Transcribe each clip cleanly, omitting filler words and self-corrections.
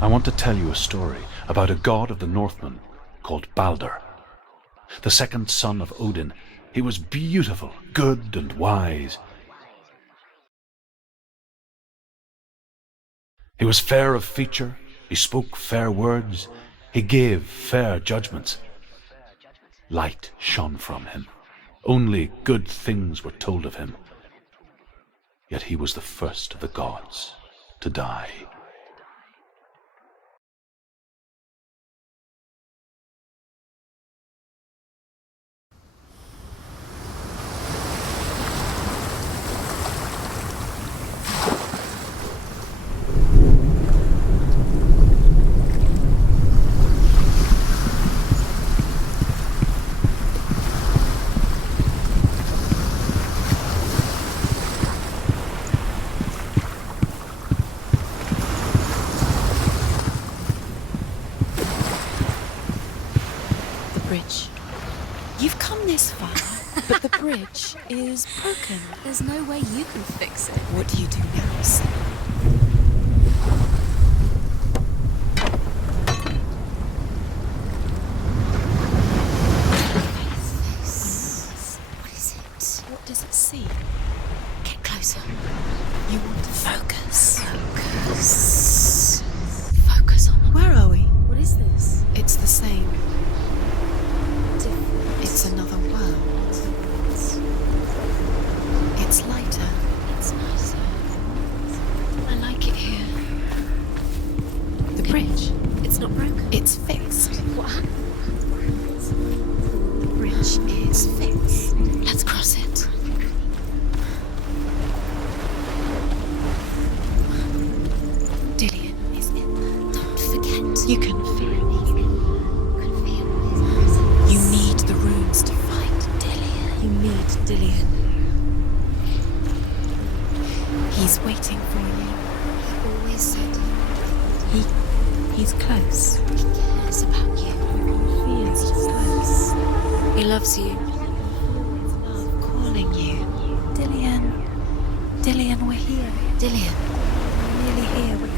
I want to tell you a story about a god of the Northmen called Balder. The second son of Odin, he was beautiful, good and wise. He was fair of feature, he spoke fair words, he gave fair judgments. Light shone from him. Only good things were told of him. Yet he was the first of the gods to die. Bridge. You've come this far, but the bridge is broken. There's no way you can fix it. What do you do now, Senua? What is it? What does it see? Get closer. You want to focus. Focus. Focus on the... Where are we? What is this? It's the same. Different. It's another world. It's lighter. It's nicer. I like it here. The bridge. It's not broken. It's fixed. What happened? The bridge is fixed. Let's cross it. Dillion is in there. Don't forget. You can feel it. You can feel his presence. You need the runes to fight Dillion. You need Dillion. He's waiting for you. He always said He's close. he cares about you. Feels close. He loves you. His love calling you. Dillion. Dillion, we're here. Dillion. We're nearly here. We're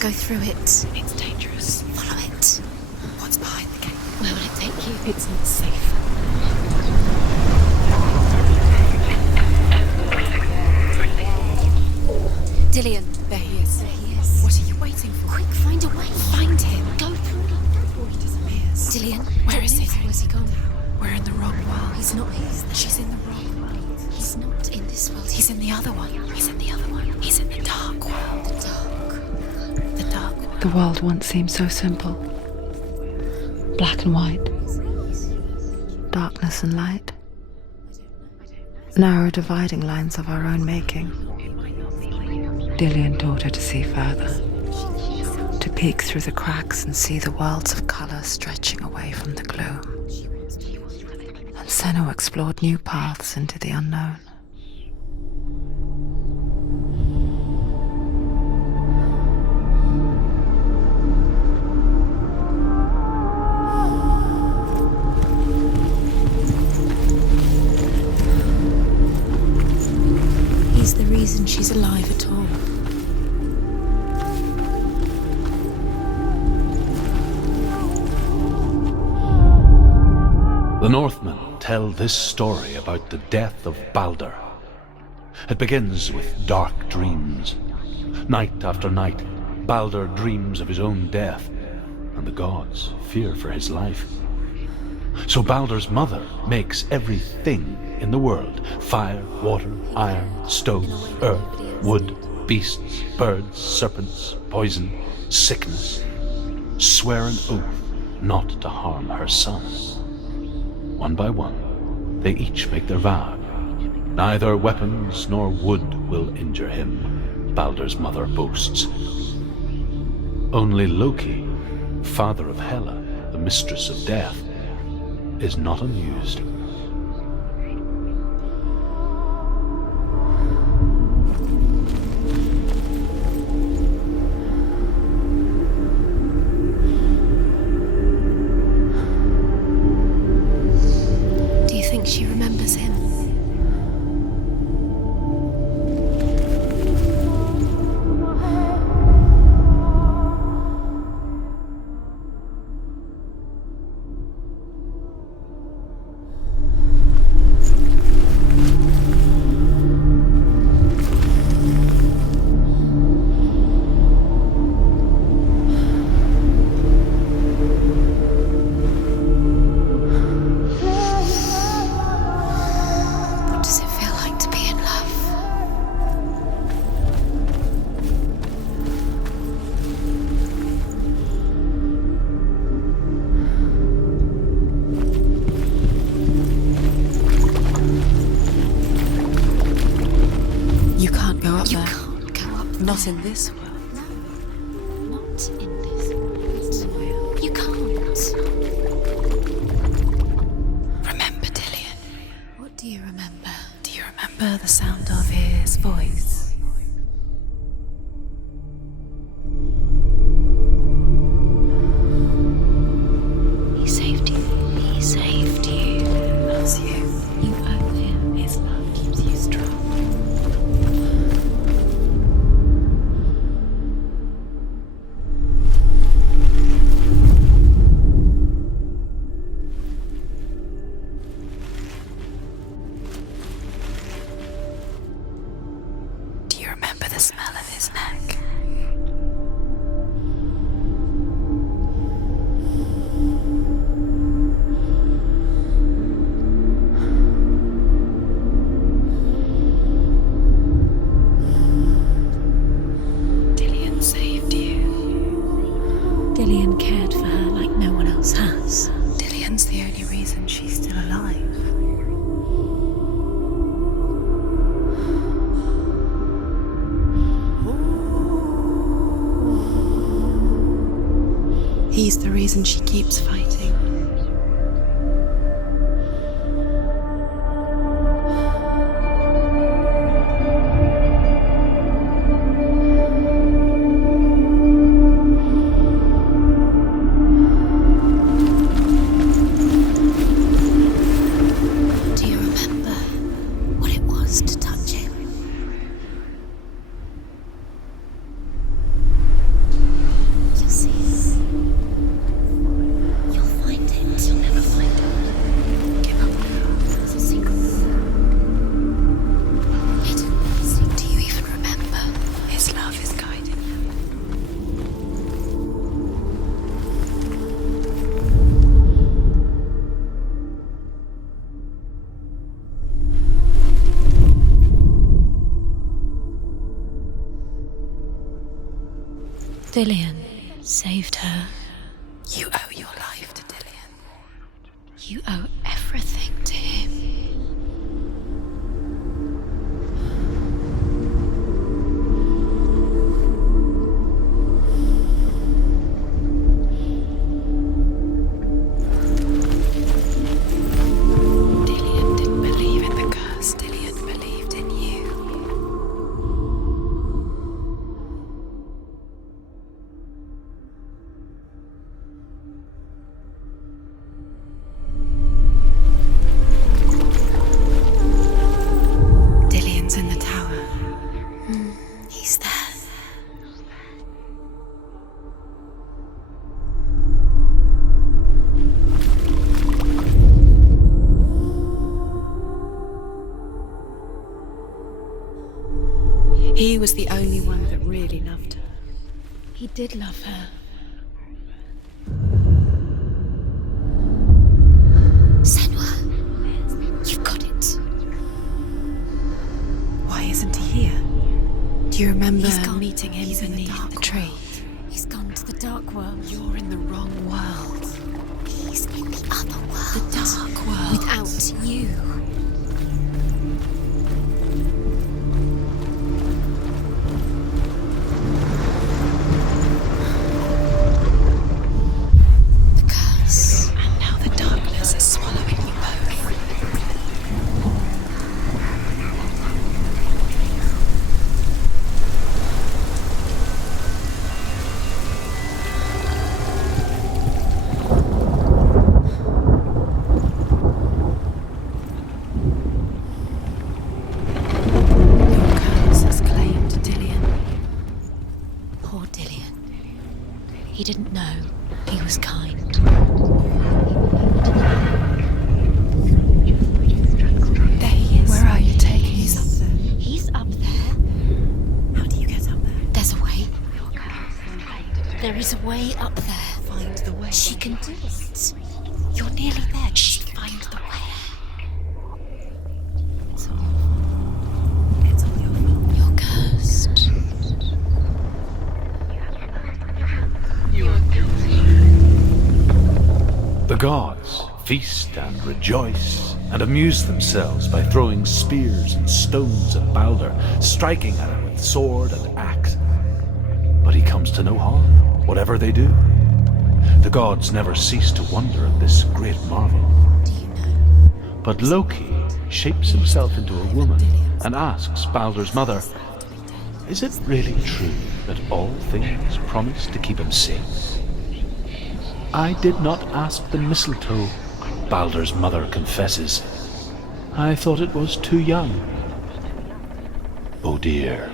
Go through it. It's dangerous. Follow it. What's behind the gate? Where will it take you? It's not safe. Dillion. There he is. There he is. What are you waiting for? Quick, find a way. Find him. Go through it. Before he disappears. Dillion. Where is he? Where's he gone? We're in the wrong world. He's not here. She's in the wrong world. He's not in this world. He's in the other one. He's in the other one. He's in the dark world. the dark. The dark world. The world once seemed so simple. Black and white. Darkness and light. Narrow dividing lines of our own making. Dillion taught her to see further. To peek through the cracks and see the worlds of colour stretching away from the gloom. And Senua explored new paths into the unknown. He's the reason she's alive at all. The The Northmen tell this story about the death of Balder. It begins with dark dreams. Night after night, Balder dreams of his own death, and the gods fear for his life. So Balder's mother makes everything in the world: fire, water, iron, stone, earth, wood, beasts, birds, serpents, poison, sickness, swear an oath not to harm her son. One by one, they each make their vow. Neither weapons nor wood will injure him, Balder's mother boasts. Only Loki, father of Hela, the mistress of death, is not amused. Do you think she remembers him? What does it feel like to be in love? You can't go up You there. can't go up there. Not in this world. Not in this world. You can't. Remember Dillian. What do you remember? Do you remember the sound of his voice? He saved you. He saved you. Loves you. You owe him. His love keeps you strong. Do you remember the smell of his neck? Dillian saved you. Dillian cared for her like no one else has. Dillian's the only reason she's still alive. He's the reason she keeps fighting. Do you remember what it was to touch him? You'll see it. You'll find it. You'll never find it. Give up now. It's a secret. Do you even remember? His love is guiding you. Dillian saved her. You owe your life to Dillian. You owe everything to him. Dillian didn't believe in the curse. Dillian believed in you. He was the only one that really loved her. He did love her. Senua, you've got it. Why isn't he here? Do you remember He's gone. meeting him He's in the beneath dark the tree? He's gone to the dark world. You're in the wrong world. He's in the other world. The dark world. Without you. The curse. And now the darkness is swallowing you both. Your curse has claimed Dillian. Poor Dillian. He didn't know. He was kind. There he is. Where are you taking He's us? up there. He's up there. How do you get up there? There's a way. There is a way up there. Find the way. She can do it. You're nearly there. Just find the way. It's all your fault. You're cursed. The gods feast and rejoice and amuse themselves by throwing spears and stones at Balder, striking at him with sword and axe. But he comes to no harm, whatever they do. The gods never cease to wonder at this great marvel. Do you know? But Loki shapes himself into a woman and asks Balder's mother, "Is it really true that all things promise to keep him safe?" "I did not ask the mistletoe," Balder's mother confesses. "I thought it was too young." Oh dear.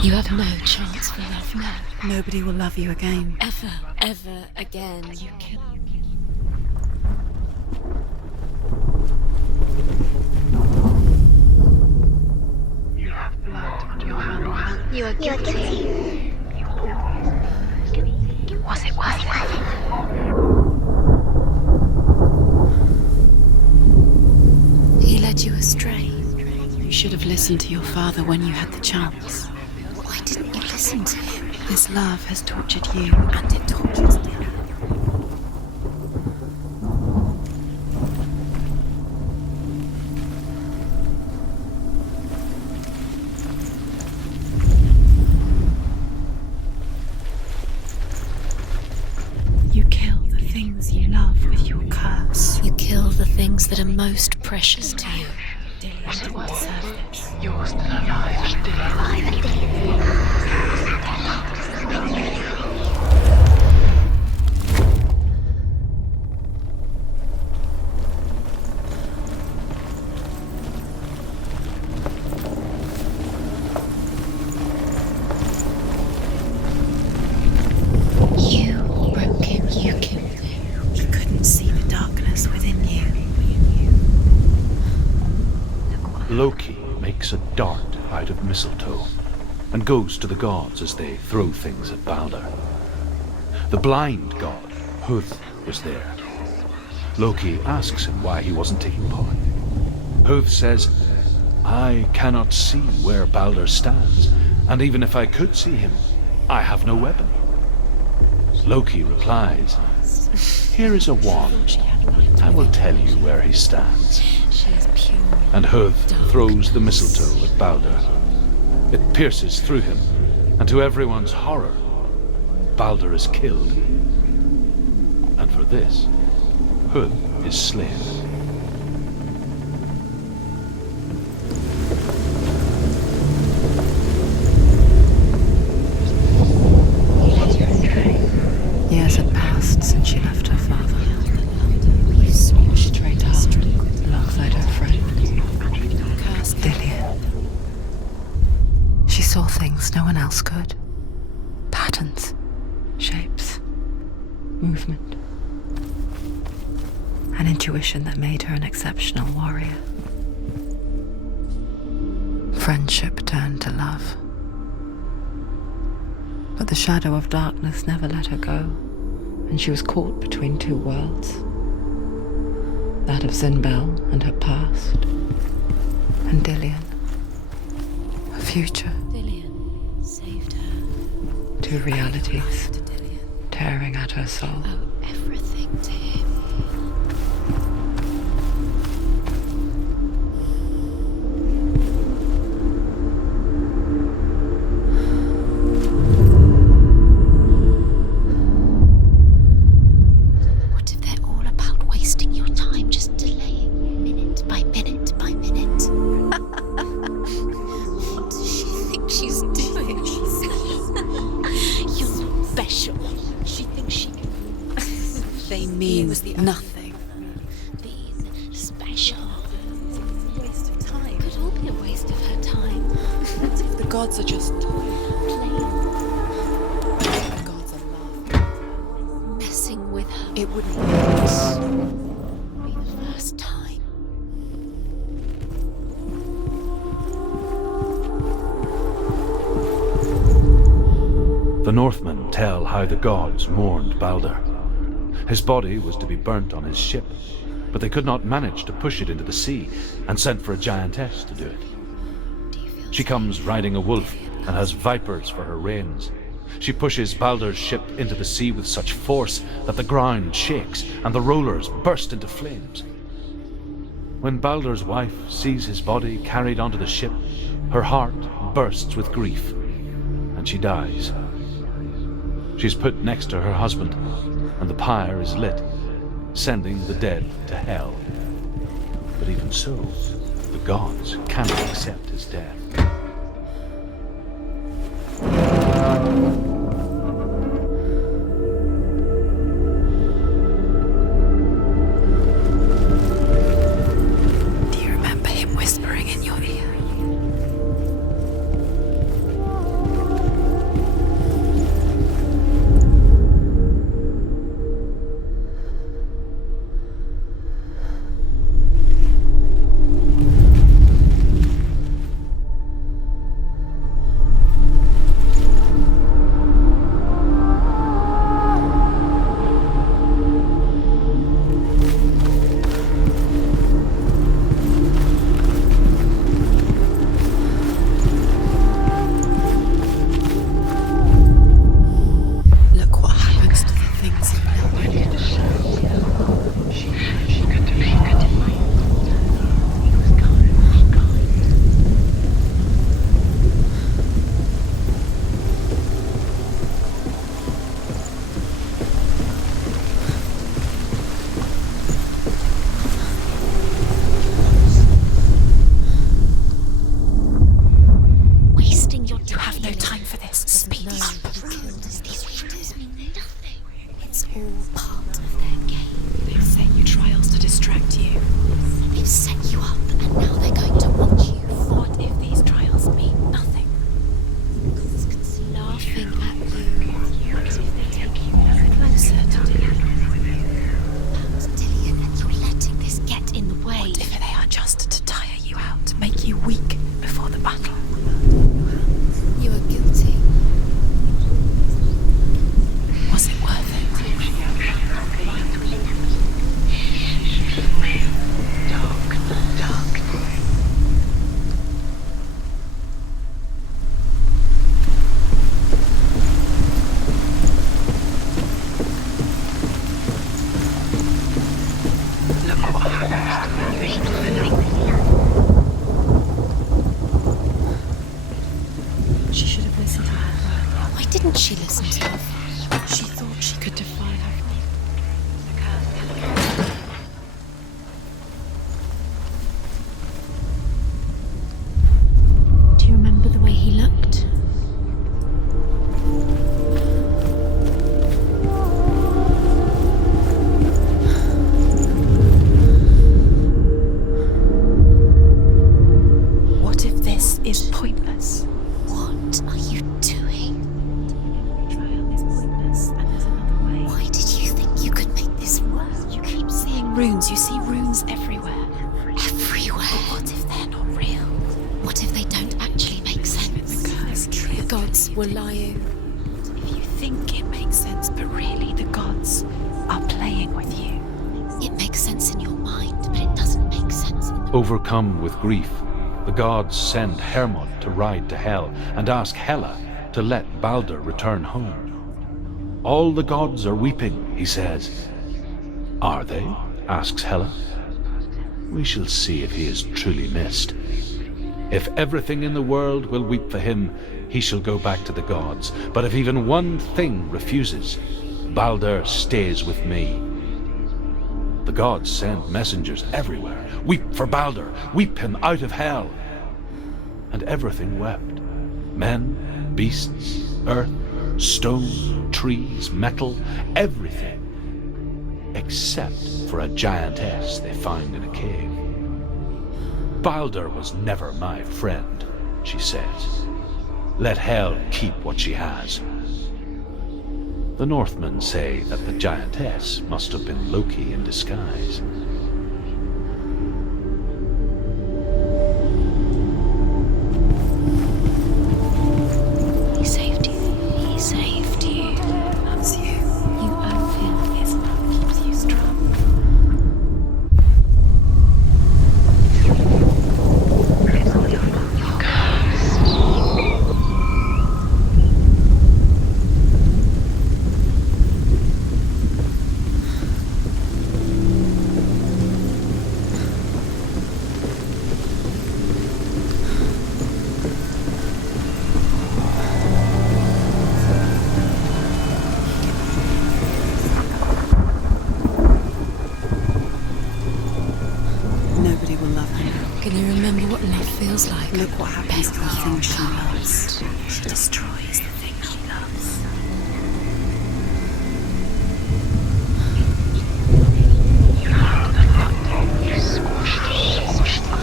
You have no chance for love now. Nobody will love you again. Ever again. You kill. You are guilty. Was it worth it? He led you astray. You should have listened to your father when you had the chance. Why didn't you listen to him? This love has tortured you, and it tortures me. You kill the things you love with your curse. You kill the things that are most precious to you. Dillian didn't deserve this. Yours to alive, You broke him. You killed him. He couldn't see the darkness within you. Loki makes a dart out of mistletoe and goes to the gods as they throw things at Balder. The blind god, Huth, was there. Loki asks him why he wasn't taking part. Huth says, "I cannot see where Balder stands, and even if I could see him, I have no weapon." Loki replies, "Here is a wand. I will tell you where he stands." She is pure. And Huth throws the mistletoe at Balder. It pierces through him, and to everyone's horror, Balder is killed. And for this, Huth is slain. Years had passed since she left her father. You smashed Straight up, alongside her friend, Cursed. Dillian. She saw things no one else could. Patterns, shapes, movement. an intuition that made her an exceptional warrior. Friendship turned to love. But the shadow of darkness never let her go, and she was caught between two worlds. That of Zinbel and her past, and Dillian, her future. Dillian saved her. Two realities To Dillian. tearing at her soul. Owe everything to him. What if they're all about wasting your time, just delaying minute by minute by minute? What does she think she's doing? You're special. She thinks she can. They mean was the nothing. Being special. Waste of time. Could all be a waste of her time. The gods are just Playing, the gods are love. messing with her. It wouldn't Be the first time. The Northmen tell how the gods mourned Balder. His body was to be burnt on his ship, but they could not manage to push it into the sea, and sent for a giantess to do it. Do you feel She comes riding a wolf and has vipers for her reins. She pushes Balder's ship into the sea with such force that the ground shakes and the rollers burst into flames. When Balder's wife sees his body carried onto the ship, her heart bursts with grief, and she dies. She's put next to her husband, and the pyre is lit, sending the dead to hell. But even so, the gods cannot accept his death. Do you remember him whispering in your ear? Look what happens to the things you love. She could defeat it. Wasting your time. You have no time for this. Speak. These riddles mean nothing. It's all part of their game. They've set you trials to distract you. They've set you up, and now they're going to want you. What if these trials mean nothing? Constance laughing at you. What if they take you closer to Dillian? Dillian, and you're letting this get in the way. What if they are just to tire you out, make you weak before the battle? You are guilty. Was it worth it? Look what happens to the She should have listened to her. Why didn't she listen to you? She thought she could defy her. Do you remember the way he looked? What if this is pointless? What are you doing? things everywhere. Everywhere. But what if they're not real? What if they don't actually make sense? The gods were lying. If you think it makes sense, but really the gods are playing with you. It makes sense in your mind, but it doesn't make sense in the... Overcome with grief, the gods send Hermod to ride to Hell and ask Hela to let Balder return home. All the gods are weeping, he says. Are they? Asks Hela. We shall see if he is truly missed. If everything in the world will weep for him, he shall go back to the gods. But if even one thing refuses, Balder stays with me. The gods send messengers everywhere. Weep for Balder, weep him out of Hell. And everything wept. Men, beasts, earth, stone, trees, metal, everything. Except for a giantess they find in a cave. Balder was never my friend, she says. Let Hel keep what she has. The Northmen say that the giantess must have been Loki in disguise. He saved you. He saved you. Loves you. You owe him. His love keeps you strong. Nobody will love her now. Can you remember what love feels like? Look what happens to the thing she loves. She destroys the thing she loves. You held the thunder. You squashed the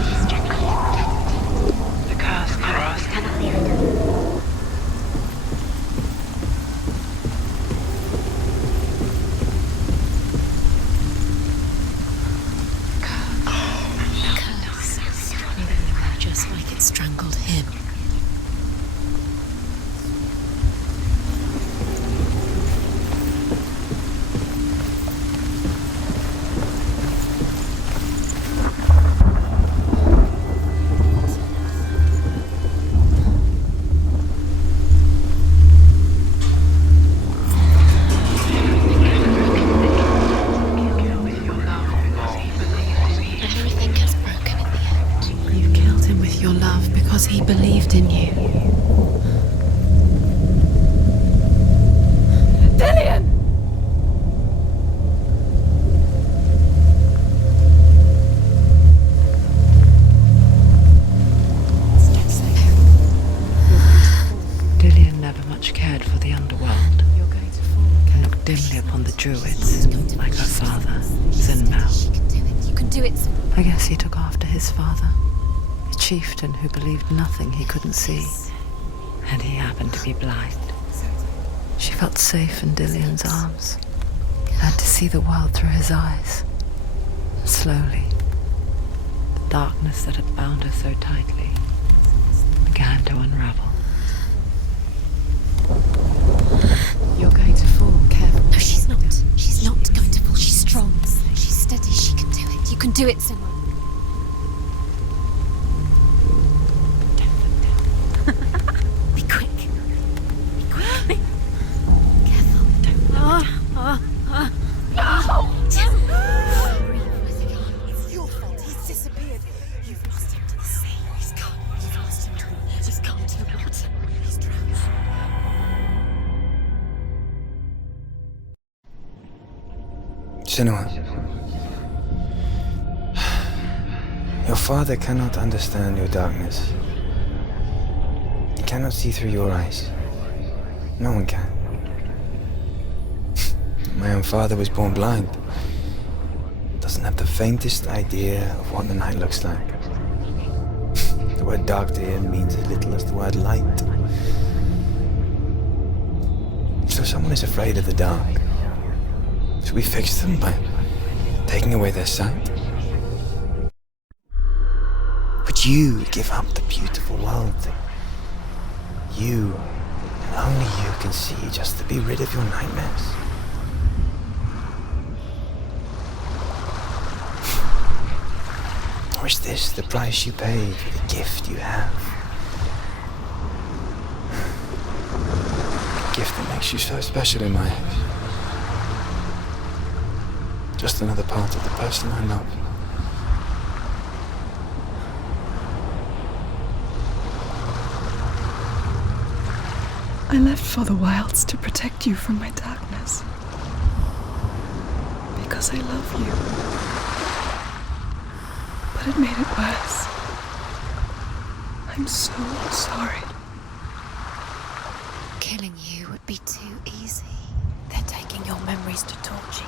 the curse cannot leave it. Just like it strangled him. Everything gets broken in the end. You killed him with your love because he believed in you. Dillian! Dillian never much cared for the Underworld, and looked dimly upon the Druids, like her father, Senua. You can do it. I guess he took after his father, a chieftain who believed nothing he couldn't see, and he happened to be blind. She felt safe in Dillian's arms, learned to see the world through his eyes. And slowly, the darkness that had bound her so tightly began to unravel. You're going to fall, careful. No, she's not. She's not going to fall. She's strong. She's steady. She can do it. You can do it, Senua. Be quick. Be quick. Careful. Don't look down. It's your fault. He's disappeared. You've lost him to the sea. He's gone. You've lost him to the... He's gone to the water. He's drowned. Senua, your father cannot understand your darkness. He cannot see through your eyes. No one can. My own father was born blind. Doesn't have the faintest idea of what the night looks like. The word dark to him means as little as the word light. So someone is afraid of the dark. Should we fix them by taking away their sight? you give up the beautiful world that you, and only you, can see just to be rid of your nightmares? Or is this the price you pay for the gift you have? A gift that makes you so special in my eyes. Just another part of the person I love. I left for the wilds to protect you from my darkness. Because I love you. But it made it worse. I'm so sorry. Killing you would be too easy. They're taking your memories to torture